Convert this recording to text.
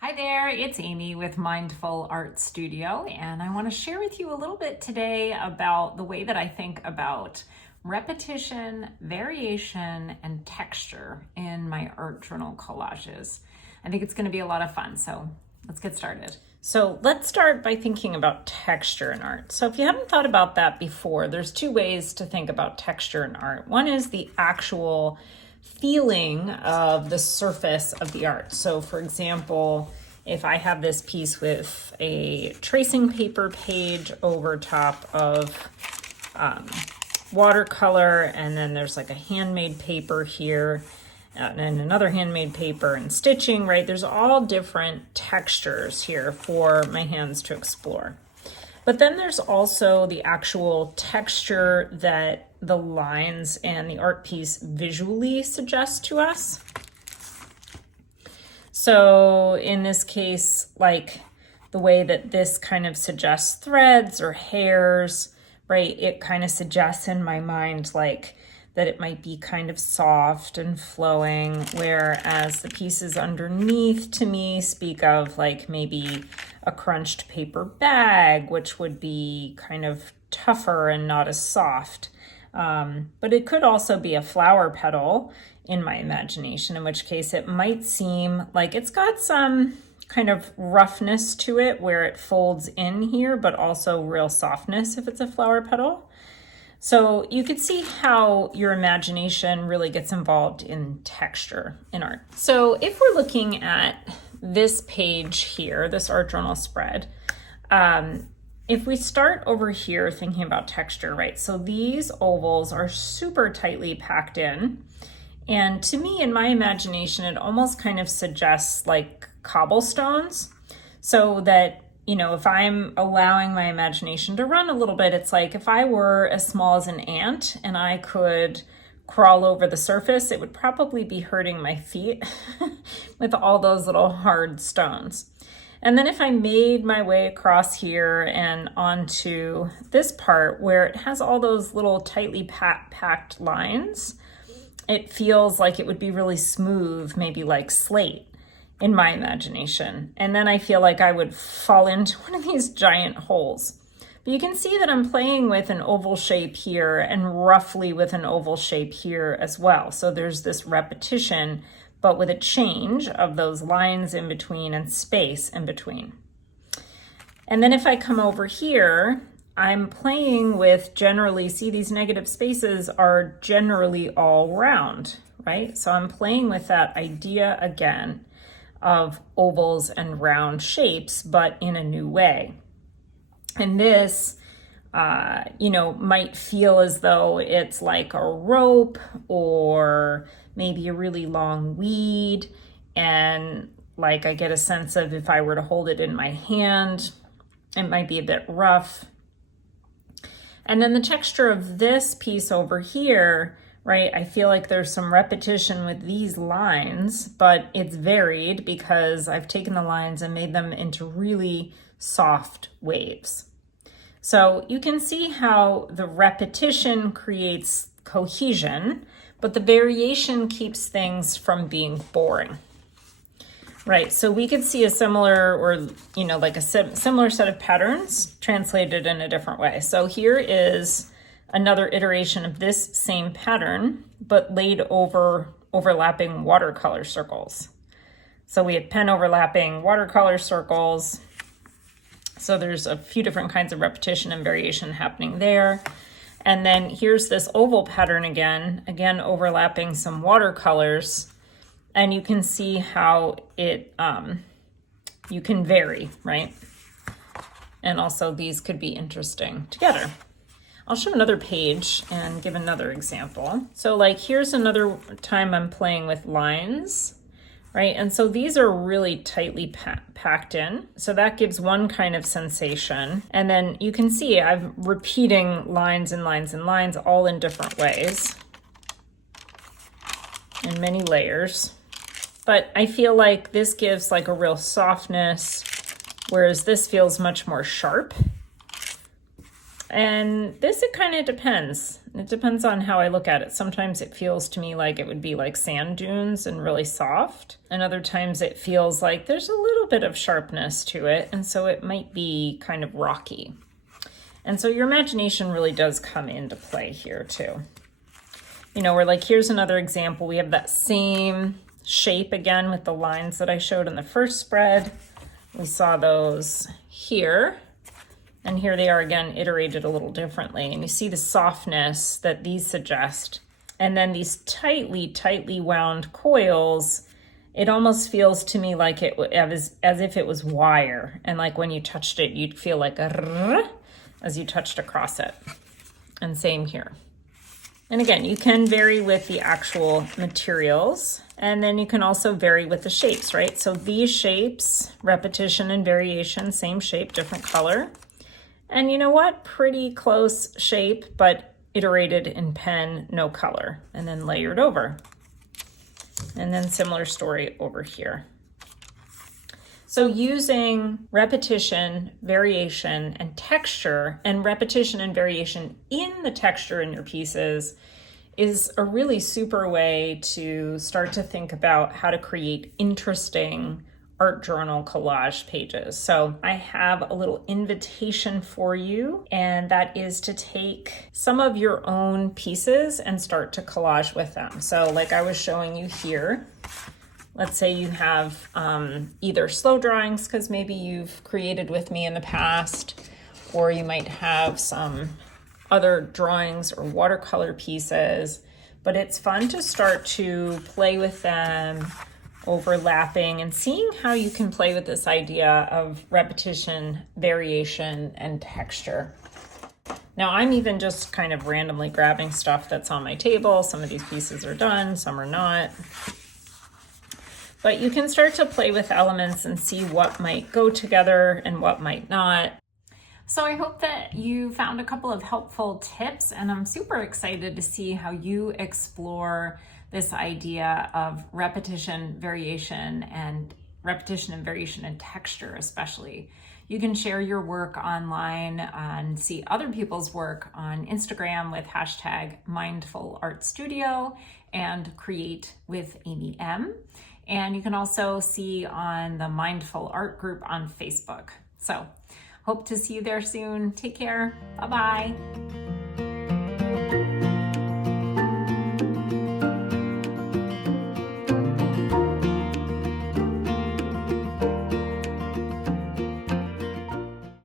Hi there, it's Amy with Mindful Art Studio, and I want to share with you a little bit today about the way that I think about repetition, variation, and texture in my art journal collages. I think it's going to be a lot of fun, so let's get started. So let's start by thinking about texture in art. So if you haven't thought about that before, there's two ways to think about texture in art. One is the actual feeling of the surface of the art. So for example, if I have this piece with a tracing paper page over top of watercolor, and then there's like a handmade paper here, and another handmade paper and stitching, right? There's all different textures here for my hands to explore. But then there's also the actual texture that the lines and the art piece visually suggest to us. So in this case, like the way that this kind of suggests threads or hairs, right? It kind of suggests in my mind like that it might be kind of soft and flowing, whereas the pieces underneath to me speak of like maybe a crunched paper bag, which would be kind of tougher and not as soft. But it could also be a flower petal in my imagination, in which case it might seem like it's got some kind of roughness to it where it folds in here, but also real softness if it's a flower petal. So you could see how your imagination really gets involved in texture in art. So if we're looking at this page here, this art journal spread, if we start over here thinking about texture, right? So these ovals are super tightly packed in. And to me, in my imagination, it almost kind of suggests like cobblestones, so that, you know, if I'm allowing my imagination to run a little bit, it's like if I were as small as an ant and I could crawl over the surface, it would probably be hurting my feet with all those little hard stones. And then if I made my way across here and onto this part where it has all those little tightly packed lines, it feels like it would be really smooth, maybe like slate in my imagination. And then I feel like I would fall into one of these giant holes. But you can see that I'm playing with an oval shape here and roughly with an oval shape here as well. So there's this repetition, but with a change of those lines in between and space in between. And then if I come over here, I'm playing with generally, see these negative spaces are generally all round, right? So I'm playing with that idea again of ovals and round shapes, but in a new way. And this, might feel as though it's like a rope or maybe a really long weed. And like I get a sense of if I were to hold it in my hand, it might be a bit rough. And then the texture of this piece over here, right? I feel like there's some repetition with these lines, but it's varied because I've taken the lines and made them into really soft waves. So you can see how the repetition creates cohesion, but the variation keeps things from being boring. Right, so we could see a similar similar set of patterns translated in a different way. So here is another iteration of this same pattern, but laid over overlapping watercolor circles. So we had pen overlapping watercolor circles. So there's a few different kinds of repetition and variation happening there. And then here's this oval pattern again overlapping some watercolors. And you can see how it, you can vary, right? And also these could be interesting together. I'll show another page and give another example. So like here's another time I'm playing with lines, right? And so these are really tightly packed in. So that gives one kind of sensation. And then you can see I'm repeating lines and lines and lines all in different ways in many layers. But I feel like this gives like a real softness, whereas this feels much more sharp. And this, it kind of depends. It depends on how I look at it. Sometimes it feels to me like it would be like sand dunes and really soft. And other times it feels like there's a little bit of sharpness to it, and so it might be kind of rocky. And so your imagination really does come into play here too. You know, we're like, here's another example. We have that same shape again with the lines that I showed in the first spread. We saw those here, and here they are again, iterated a little differently. And you see the softness that these suggest. And then these tightly wound coils, it almost feels to me like it was as if it was wire. And like when you touched it, you'd feel like a as you touched across it. And same here. And again, you can vary with the actual materials, and then you can also vary with the shapes, right? So these shapes, repetition and variation, same shape, different color. And you know what? Pretty close shape, but iterated in pen, no color, and then layered over. And then similar story over here. So using repetition, variation, and texture, and repetition and variation in the texture in your pieces is a really super way to start to think about how to create interesting art journal collage pages. So I have a little invitation for you, and that is to take some of your own pieces and start to collage with them. So like I was showing you here, let's say you have either slow drawings, because maybe you've created with me in the past, or you might have some other drawings or watercolor pieces, but it's fun to start to play with them, overlapping, and seeing how you can play with this idea of repetition, variation, and texture. Now I'm even just kind of randomly grabbing stuff that's on my table. Some of these pieces are done, some are not. But you can start to play with elements and see what might go together and what might not. So I hope that you found a couple of helpful tips, and I'm super excited to see how you explore this idea of repetition, variation, and variation in texture especially. You can share your work online and see other people's work on Instagram with #MindfulArtStudio and Create with Amy M. And you can also see on the Mindful Art group on Facebook. So hope to see you there soon. Take care. Bye-bye.